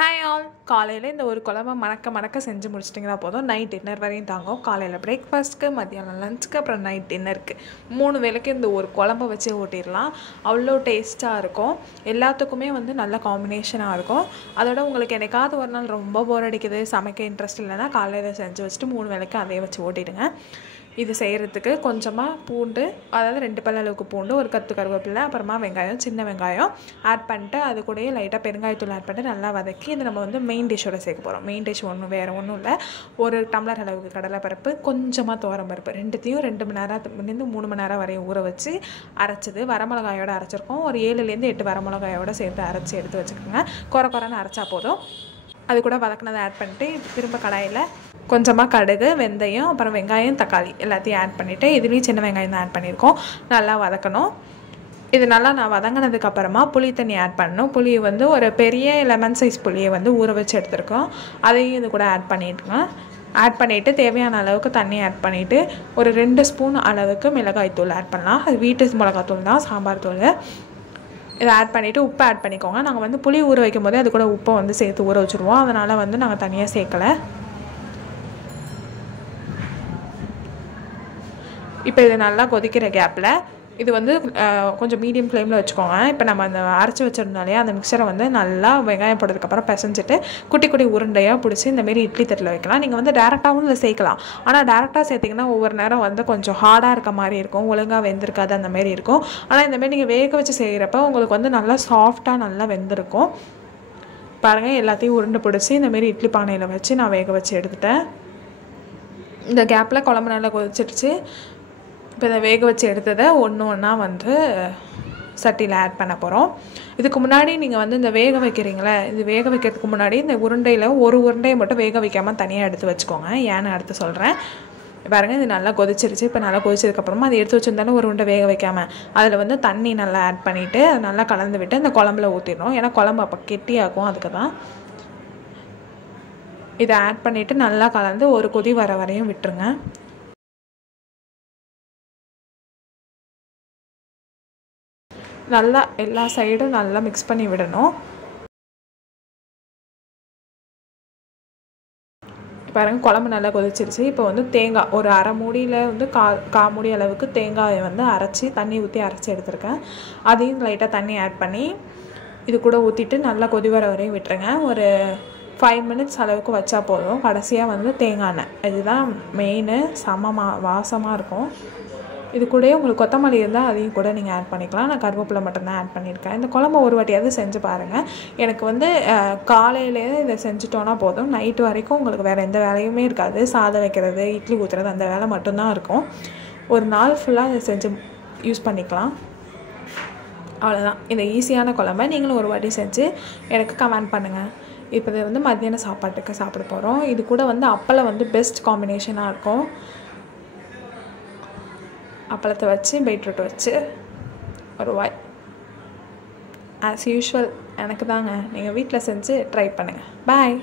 Hi all. காலையில் இந்த ஒரு குழம்பை மணக்க செஞ்சு முடிச்சிட்டிங்கன்னா போதும். நைட் டின்னர் வரையும் தாங்கும். காலையில் பிரேக்ஃபாஸ்ட்டுக்கு, மத்தியானம் லஞ்சுக்கு, அப்புறம் நைட் டின்னருக்கு 3 வேளைக்கு இந்த ஒரு குழம்பை வச்சு ஓட்டிடலாம். அவ்வளோ டேஸ்ட்டாக இருக்கும். எல்லாத்துக்குமே நல்ல காம்பினேஷனாக இருக்கும். அதோட உங்களுக்கு என்னைக்காவது ஒரு நாள் ரொம்ப போர் அடிக்குது, சமைக்க இன்ட்ரெஸ்ட் இல்லைன்னா காலையில் செஞ்சு வச்சுட்டு 3 வேளைக்கு அதே வச்சு ஓட்டிடுங்க. இது செய்கிறதுக்கு கொஞ்சமாக பூண்டு, அதாவது 2 பல் அளவுக்கு பூண்டு, ஒரு கத்து கருவேப்பிலை, அப்புறமா வெங்காயம், சின்ன வெங்காயம் ஆட் பண்ணிட்டு அது கூடயே லைட்டாக பெருங்காயத்தூள் ஆட் பண்ணிட்டு நல்லா வதக்கி இது நம்ம மெயின் டிஷ்ஷோட சேர்க்க போகிறோம். மெயின் டிஷ் வேறு ஒன்றும் இல்லை. ஒரு டம்ளர் அளவுக்கு கடலைப்பருப்பு, கொஞ்சமாக துவரம்பருப்பு, ரெண்டுத்தையும் 2 மணி நேரத்துலேருந்து 3 மணி நேரம் வரையும் ஊற வச்சு அரைச்சது. வரமிளகாயோடு அரைச்சிருக்கோம். ஒரு 7லேருந்து 8 வரமிளகாயோடு சேர்த்து அரைச்சி எடுத்து வச்சுக்கோங்க. குறைன்னு அரைச்சா போதும். அது கூட வதக்கினதை ஆட் பண்ணிட்டு திரும்ப கடாயில் கொஞ்சமாக கடுகு, வெந்தயம், அப்புறம் வெங்காயம், தக்காளி எல்லாத்தையும் ஆட் பண்ணிவிட்டு இதுலேயும் சின்ன வெங்காயம் தான் ஆட் பண்ணியிருக்கோம். நல்லா வதக்கணும். இது நல்லா நான் வதங்கினதுக்கப்புறமா புளி தண்ணி ஆட் பண்ணணும். புளி ஒரு பெரிய லெமன் சைஸ் புளியை ஊற வச்சு எடுத்துருக்கோம். அதையும் இது கூட ஆட் பண்ணிட்டுங்க. ஆட் பண்ணிவிட்டு தேவையான அளவுக்கு தண்ணி ஆட் பண்ணிவிட்டு ஒரு 2 ஸ்பூன் அளவுக்கு மிளகாய்த்தூள் ஆட் பண்ணலாம். அது வீட்டு மிளகாய்த்தூள் தான், சாம்பார் தூள். இதை ஆட் பண்ணிவிட்டு உப்பு ஆட் பண்ணிக்கோங்க. நாங்கள் புளி ஊற வைக்கும் போதே அது கூட உப்பை சேர்த்து ஊற வச்சுருவோம். அதனால் நாங்கள் தனியாக சேர்க்கலை. இப்போ இது நல்லா கொதிக்கிற கேப்பில் இது கொஞ்சம் மீடியம் ஃப்ளேமில் வச்சுக்கோங்க. இப்போ நம்ம அந்த அரைச்சி வச்சுருந்தாலே அந்த மிக்சரை நல்லா வெங்காயம் போட்டதுக்கப்புறம் பிசைஞ்சிட்டு குட்டி குட்டி உருண்டையாக பிடிச்சி இந்தமாரி இட்லி தட்டில் வைக்கலாம். நீங்கள் டேரெக்டாகவும் இதில் சேர்க்கலாம். ஆனால் டேரெக்டாக சேர்த்திங்கன்னா ஒவ்வொரு நேரம் கொஞ்சம் ஹார்டாக இருக்க மாதிரி இருக்கும், ஒழுங்காக வெந்திருக்காது, அந்தமாரி இருக்கும். ஆனால் இந்தமாரி நீங்கள் வேக வச்சு செய்கிறப்ப உங்களுக்கு நல்லா சாஃப்டாக நல்லா வெந்திருக்கும். பாருங்கள், எல்லாத்தையும் உருண்டை பிடிச்சி இந்தமாரி இட்லி பானையில் வச்சு நான் வேக வச்சு எடுத்துட்டேன். இந்த கேப்பில் குழம்பு நல்லா கொதிச்சிடுச்சு. இப்போ இதை வேக வச்சு எடுத்ததை ஒன்றா சட்டியில் ஆட் பண்ண போகிறோம். இதுக்கு முன்னாடி நீங்கள் இந்த வேக வைக்கிறீங்களே, இது வேக வைக்கிறதுக்கு முன்னாடி இந்த உருண்டையில் ஒரு உருண்டையை மட்டும் வேக வைக்காமல் தனியாக எடுத்து வச்சுக்கோங்க. ஏன்னு அடுத்து சொல்கிறேன். பாருங்கள், இது நல்லா கொதிச்சிருச்சு. இப்போ நல்லா கொதிச்சதுக்கப்புறமா அதை எடுத்து வச்சுருந்தாலும் ஒரு உருண்டை வேக வைக்காமல் அதில் தண்ணி நல்லா ஆட் பண்ணிவிட்டு அதை நல்லா கலந்து விட்டு இந்த குழம்புல ஊற்றிடணும். ஏன்னா குழம்பு அப்போ கெட்டியாகும், அதுக்கு தான். இதை ஆட் பண்ணிவிட்டு நல்லா கலந்து ஒரு கொதி வர வரையும் விட்டுருங்க. நல்லா எல்லா சைடும் நல்லா மிக்ஸ் பண்ணி விடணும். பாருங்கள், குழம்பு நல்லா கொதிச்சிருச்சு. இப்போ தேங்காய் ஒரு அரை மூடியில் கால் மூடி அளவுக்கு தேங்காயை அரைச்சி தண்ணி ஊற்றி அரைச்சி எடுத்துருக்கேன். அதையும் லைட்டாக தண்ணி ஆட் பண்ணி இது கூட ஊற்றிட்டு நல்லா கொதி வர வரையும் விட்டுருங்க. ஒரு 5 மினிட்ஸ் அளவுக்கு வச்சா போதும். கடைசியாக தேங்காய் எண்ணெய், இதுதான் மெயின். வாசமாக இருக்கும். இது கூட உங்களுக்கு கொத்தமல்லி இருந்தால் அதையும் கூட நீங்கள் ஆட் பண்ணிக்கலாம். நான் கருவேப்பிலை மட்டும்தான் ஆட் பண்ணியிருக்கேன். இந்த குழம்பு ஒரு வாட்டியாவது செஞ்சு பாருங்கள். எனக்கு காலையிலே இதை செஞ்சுட்டோன்னா போதும். நைட்டு வரைக்கும் உங்களுக்கு வேறு எந்த வேலையுமே இருக்காது. சாதம் வைக்கிறது, இட்லி ஊற்றுறது, அந்த வேலை மட்டும்தான் இருக்கும். ஒரு நாள் ஃபுல்லாக இதை செஞ்சு யூஸ் பண்ணிக்கலாம். அவ்வளோதான். இந்த ஈஸியான குழம்பை நீங்களும் ஒரு வாட்டி செஞ்சு எனக்கு கமெண்ட் பண்ணுங்கள். இப்போ இது மத்தியான சாப்பாட்டுக்கு சாப்பிட போகிறோம். இது கூட அப்பளம் பெஸ்ட் காம்பினேஷனாக இருக்கும். அப்பளத்தை வச்சு பீட்ரூட் வச்சு ஒரு வாய். ஆஸ் யூஷுவல் எனக்கு தாங்க. நீங்கள் வீட்டில் செஞ்சு ட்ரை பண்ணுங்கள். பாய்.